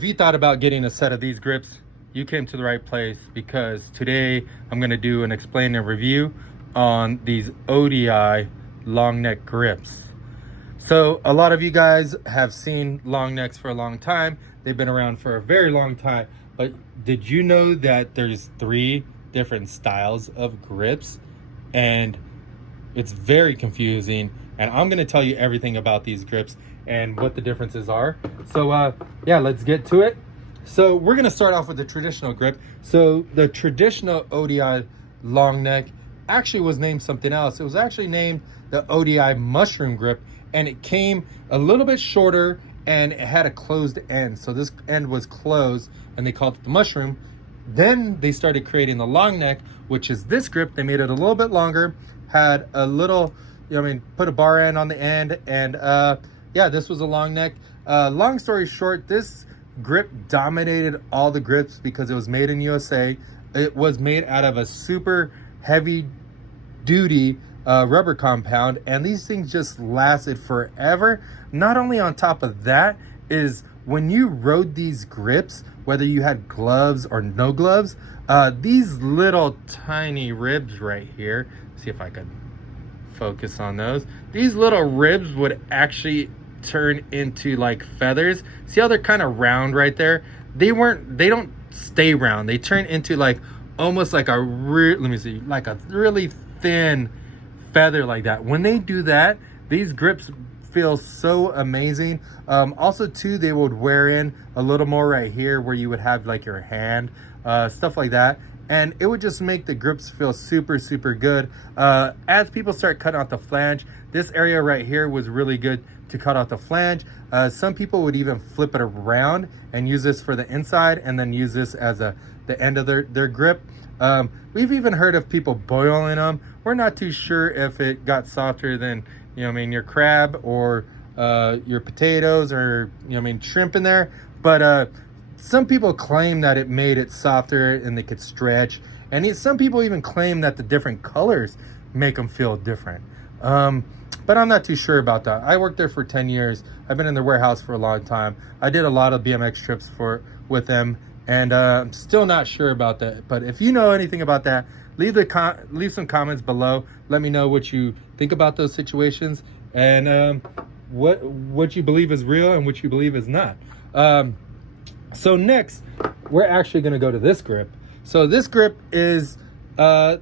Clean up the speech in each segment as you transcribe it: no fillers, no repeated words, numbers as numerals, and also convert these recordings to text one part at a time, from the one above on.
If you thought about getting a set of these grips, you came to the right place, because today I'm going to do and explain a review on these ODI long neck grips. So a lot of you guys have seen long necks for a long time. They've been around for a very long time. But did you know that there's 3 different styles of grips? And it's very confusing. And I'm going to tell you everything about these grips and what the differences are. So yeah, let's get to it. So we're going to start off with the traditional grip. So the traditional ODI long neck actually was named something else. It was actually named the ODI mushroom grip, and it came a little bit shorter and it had a closed end. So this end was closed and they called it the mushroom. Then they started creating the long neck, which is this grip. They made it a little bit longer, had a little, put a bar end on the end, and yeah, this was a long neck. Long story short, this grip dominated all the grips because it was made in USA. It was made out of a super heavy duty rubber compound, and these things just lasted forever. Not only on top of that, is when you rode these grips, whether you had gloves or no gloves, these little tiny ribs right here, see if I could focus on those, these little ribs would actually turn into like feathers. See how they're kind of round right there? They don't stay round. They turn into like almost like like a really thin feather like that. When they do that, these grips feel so amazing. Also too, they would wear in a little more right here where you would have like your hand, stuff like that. And it would just make the grips feel super, super good. As people start cutting out the flange, this area right here was really good to cut out the flange. Some people would even flip it around and use this for the inside and then use this as the end of their grip. We've even heard of people boiling them. We're not too sure if it got softer than, your crab or your potatoes or, shrimp in there. But some people claim that it made it softer and they could stretch. And some people even claim that the different colors make them feel different. But I'm not too sure about that. I worked there for 10 years. I've been in the warehouse for a long time. I did a lot of BMX trips with them, and I'm still not sure about that. But if you know anything about that, leave some comments below. Let me know what you think about those situations, and what you believe is real and what you believe is not. So next, we're actually going to go to this grip. So this grip is the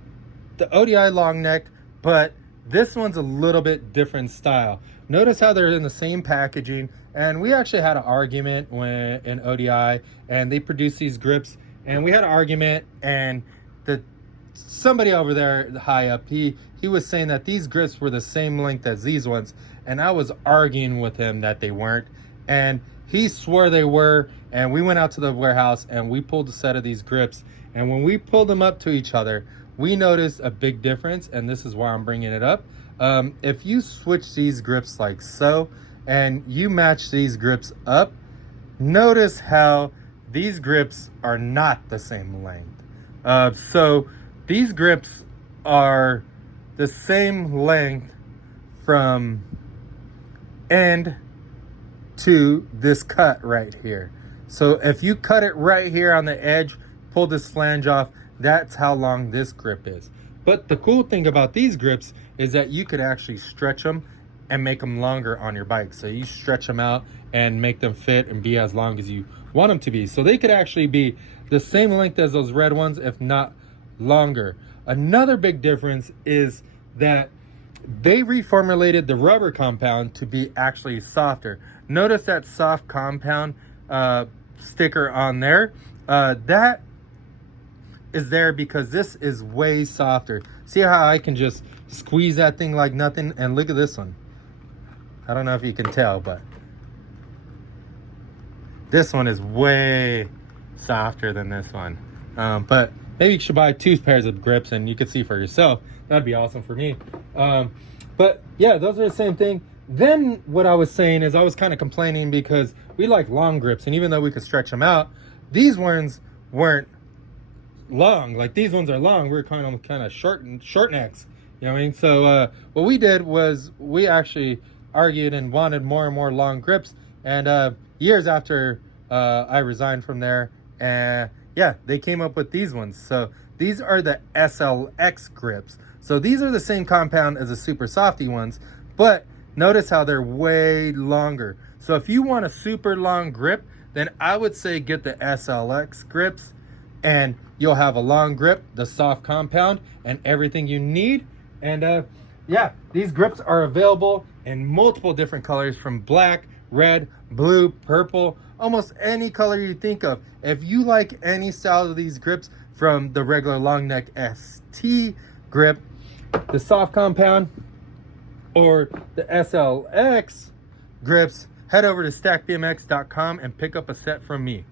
ODI long neck, but this one's a little bit different style. Notice how they're in the same packaging, and we actually had an argument when in ODI, and they produced these grips, and we had an argument, and somebody over there high up, he was saying that these grips were the same length as these ones, and I was arguing with him that they weren't, and he swore they were. And we went out to the warehouse and we pulled a set of these grips, and when we pulled them up to each other, we noticed a big difference, and this is why I'm bringing it up. If you switch these grips like so, and you match these grips up, notice how these grips are not the same length. So these grips are the same length from end to this cut right here. So if you cut it right here on the edge, pull this flange off, that's how long this grip is. But the cool thing about these grips is that you could actually stretch them and make them longer on your bike. So you stretch them out and make them fit and be as long as you want them to be. So they could actually be the same length as those red ones, if not longer. Another big difference is that they reformulated the rubber compound to be actually softer. Notice that soft compound sticker on there. That is there because this is way softer. See how I can just squeeze that thing like nothing? And look at this one. I don't know if you can tell, but this one is way softer than this one. But maybe you should buy 2 pairs of grips and you could see for yourself. That'd be awesome for me. But yeah, those are the same thing. Then what I was saying is I was kind of complaining because we like long grips, and even though we could stretch them out, these ones weren't long. Like these ones are long. We're kind of short necks. You know what I mean? So what we did was we actually argued and wanted more and more long grips. And years after I resigned from there, and yeah, they came up with these ones. So these are the SLX grips. So these are the same compound as the super softy ones, but notice how they're way longer. So if you want a super long grip, then I would say get the SLX grips, and you'll have a long grip, the soft compound, and everything you need. And yeah, these grips are available in multiple different colors, from black, red, blue, purple, almost any color you think of. If you like any style of these grips, from the regular Longneck ST grip, the soft compound, or the SLX grips, head over to stackbmx.com and pick up a set from me.